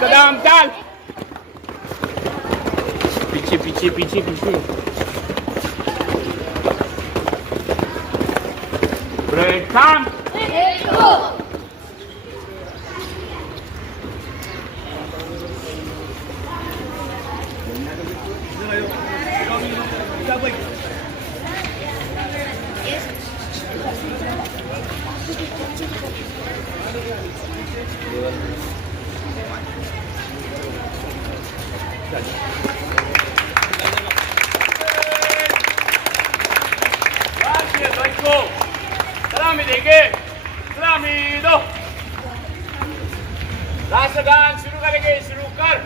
कदम चाल. पीछे पीछे पीछे पीछे. ब्रेक थांब. Salami देंगे. सलामी दो. राष्ट्रगान शुरू करेंगे. शुरू कर.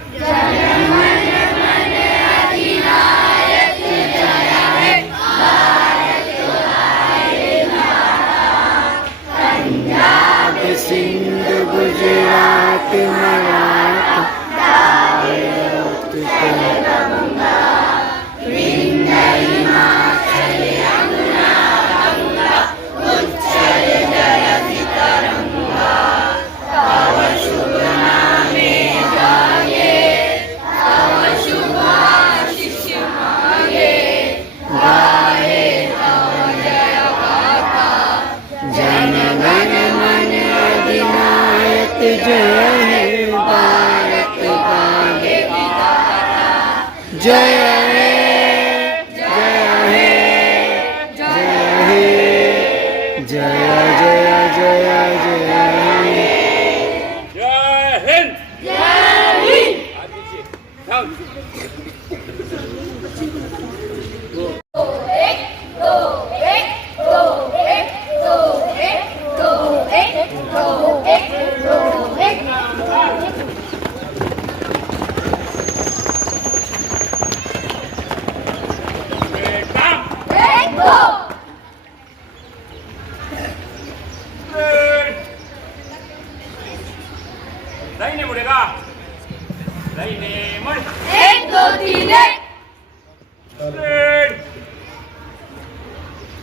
पंजाब सिंध गुजरात मराठा जय हे जय हे जय हे जय जय जय जय जय हिंद. जय हिंद. दाहिने मुड़ेगा. दाहिने मुड़. 1 2 3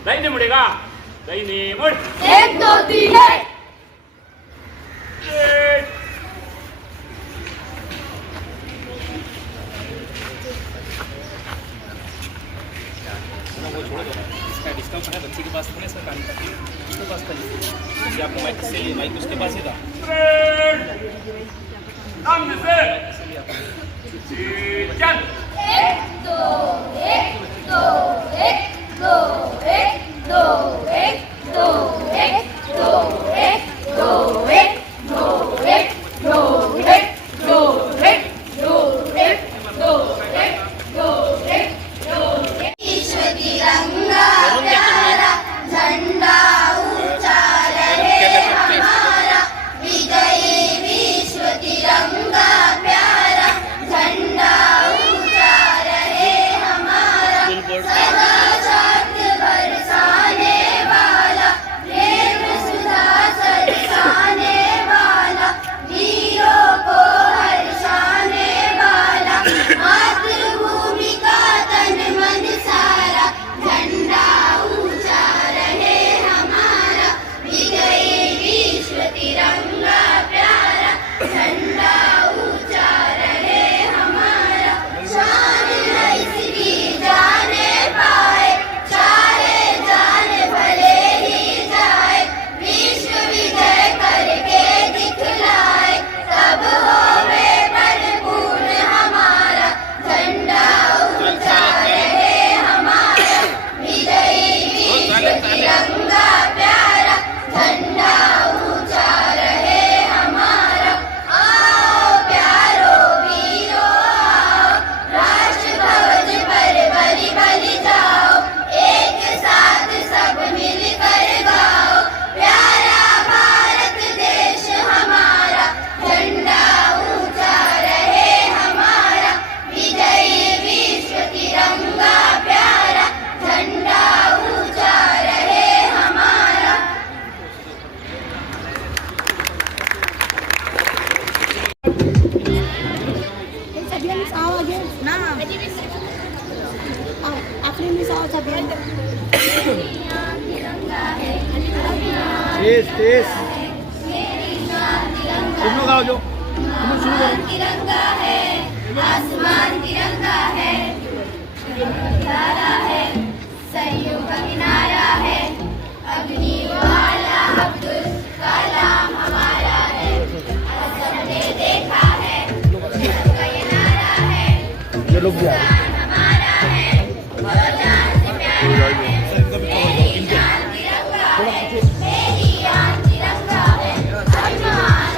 दाहिने मुड़ेगा. दाहिने मुड़. 1 2 3 वो छोड़ दो. इसका डिस्काउंट है बच्चे के पास थोड़े सा काम करके उसके पास था. ये आपको माइक से माइक उसके पास ही था. सामने से. चल. 1 2 1 2 1 2 1 2 1 2 1 2 1 2 1 2 1 2 1 2 1 2 1 2 1 2 1 विश्व तिरंगा प्यारा झंडा ऊंचा रहे हमारा. विजयी विश्व तिरंगा प्यारा झंडा ऊंचा रहे हमारा. सदा शांत बरसाने वाला प्रेम सुधा सरसाने वाला वीरों को हर्षाने वाला मातृभूमि का तन मन सारा झंडा ऊंचा रहे हमारा. विजयी विश्व तिरंगा प्यारा झंडा ऊंचा रहे हमारा. शान है इसकी जाने पाए चाहे जान भले ही जाए. विश्व विजय करके दिखलाए तब होवे परिपूर्ण हमारा. झंडा ऊंचा रहे हमारा. विजयी विश्व तिरंगा प्यारा झंडा ऊंचा रहे हमारा. तुम लोग आओ जो तुम शुरू करो तिरंगा है आसमान तिरंगा है तारा है सरयू का किनारा है अग्नि वाला अब्दुल कलाम हमारा है सबने देखा है का ये नारा है ये लोग भी आ रहे हैं। हमारा है वो जान से प्यारा है मेरी जान तिरंगा है मेरी जान तिरंगा है अभिमान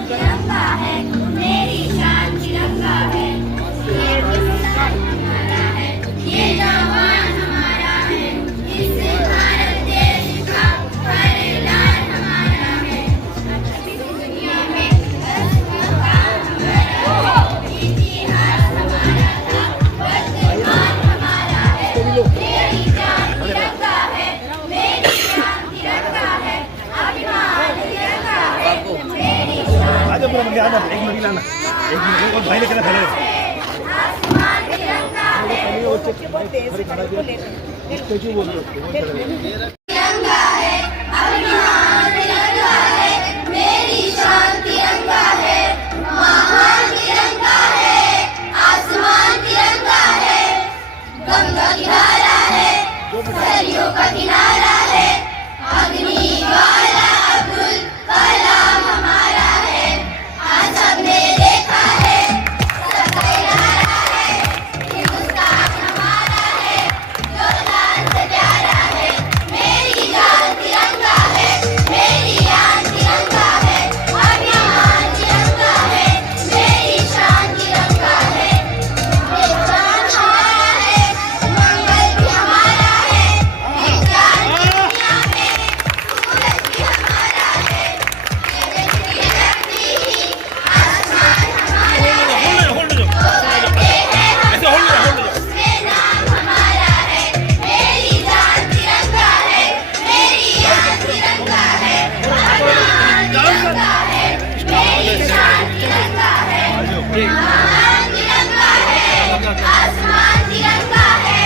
तिरंगा है मेरी जान तिरंगा है तिरंगा है अभिमान तिरंगा है मेरी शान तिरंगा है महान तिरंगा है आसमान तिरंगा है गंगा की धारा है सरयू का किनारा है अग्नि वाला अब्दुल कलाम हमारा है आज सबने देखा है सबका इरादा है हिंदुस्तान हमारा है जो जान से प्यारा है मेरी जान तिरंगा है मेरी जान तिरंगा है अभिमान तिरंगा है मेरी शान तिरंगा है ये जान हमारा है मंगल भी हमारा है विज्ञान की दुनिया में सूरज भी हमारा है ये धरती ही आसमान हमारा है जो करते हैं हम उसमें नाम हमारा है मेरी जान तिरंगा है मेरी जान तिरंगा है अभिमान तिरंगा है मेरी शान तिरंगा है महान तिरंगा है आसमान तिरंगा है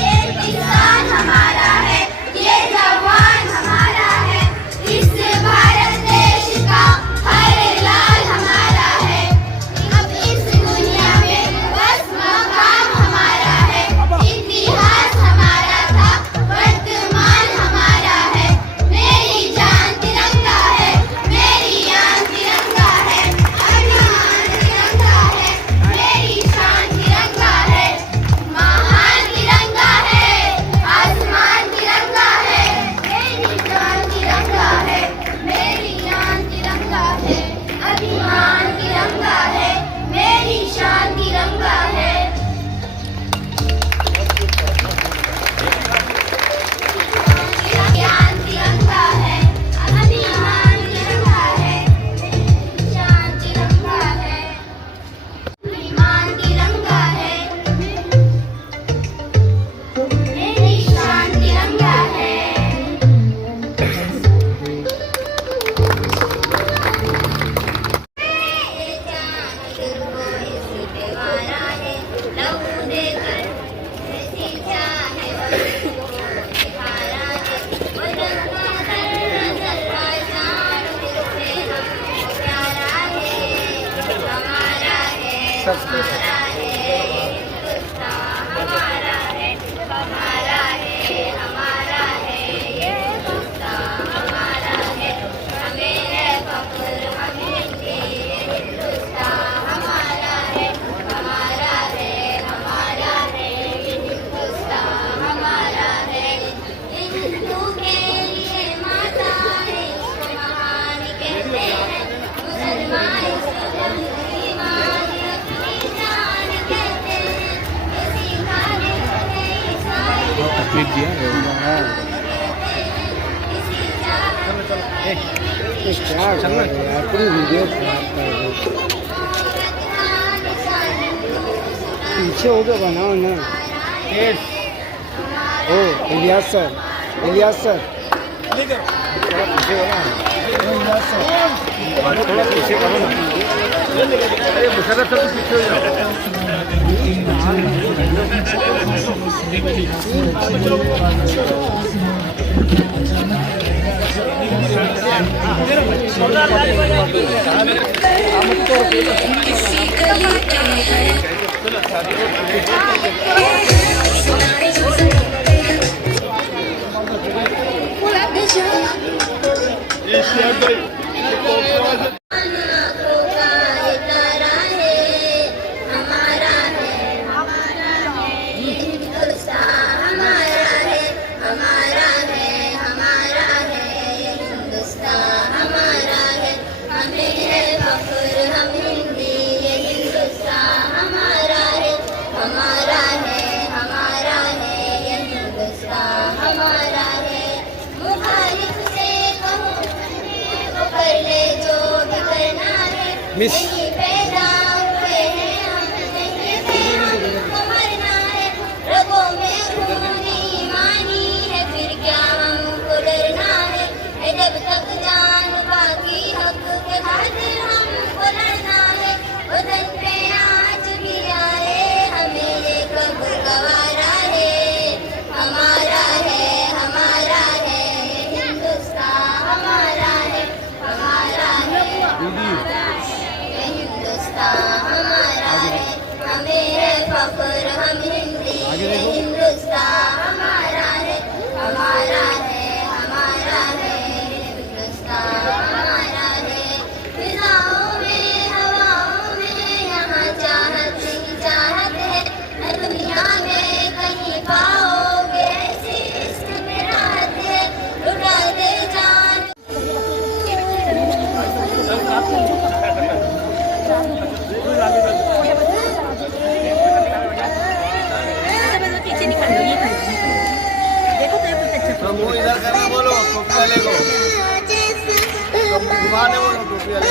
ये किसान हमारा है ये जवान हमारा है इस भारत देश का हर लाल हमारा है अब इस दुनिया में बस मकाम हमारा है इतिहास हमारा था वर्तमान हमारा है मेरी जान तिरंगा है मेरी जान तिरंगा है अभिमान तिरंगा है मेरी शान तिरंगा है महान तिरंगा है आसमान तिरंगा है मेरी जान तिरंगा है मेरी जान तिरंगा है अभिमान तिरंगा है मेरी शान तिरंगा है ज्ञान तिरंगा है अभिमान तिरंगा है मेरी शान तिरंगा है अभिमान तिरंगा है मेरी शान तिरंगा है तकलीफ दिया क्या यार पूरी वीडियो खराब कर पीछे हो गया बनाओ ना। ओ इलियास सर, इलियास सर थोड़ा पीछे हो ना। इलियास सर थोड़ा पीछे करो ना। अरे मुशर्रफ सर तो पीछे हो मिस पैदा हुए हैं हम नहीं हमको मरना है रगों में खून ईमानी है फिर क्या हमको डरना है जब तक जान बाकी हक के खातिर हमको लड़ना है वतन पे आज भी आए हमें ये कब गवारा है हमारा है ये हिंदुस्तान हमारा है हमारा है हमारा है हमें है फख्र हम हिंदी हिंदुस्तान हमारा है हमारा है हिंदुस्तान हमारा है फिजाओं में हवाओं में यहाँ चाहत ही चाहत है दुनिया में कहीं पाओगे ऐसी इश्क में राहत है लुटा दे जान वो इधर करना बोलो टोपी वाले को घुमाने बोलो टोपी वाले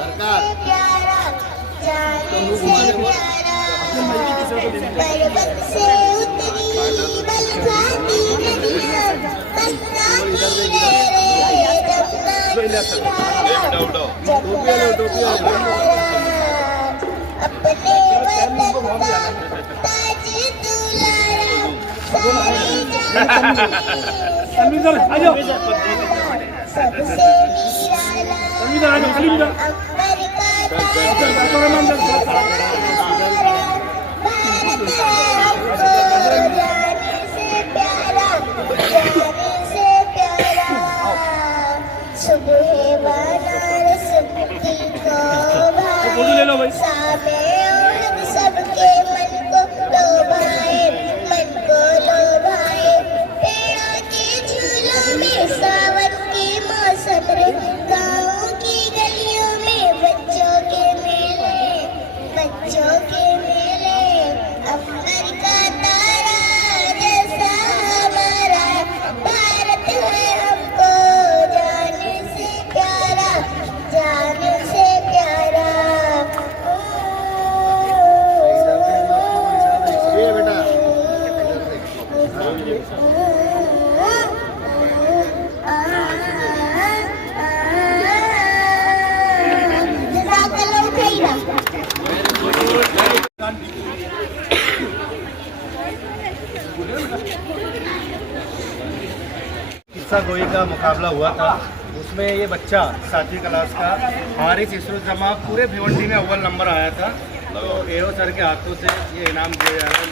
सरकार घुमाने बोलो अलविदा आ जाओ अलविदा आ जाओ अलविदा ले लो भाई सबके मन को लोभाए पेड़ों के झूलों में सावन के मौसम रे गाँव की गलियों में बच्चों के मेले अंबर का तारा जैसा हमारा भारत है हमको जाने से प्यारा ये बेटा किस्सा गोई का मुकाबला हुआ था उसमें ये बच्चा 7वीं क्लास का हारिस इसरो जमा पूरे भिवंडी में अव्वल नंबर आया था। तो एओ सर के हाथों से ये इनाम दिया जा रहा है।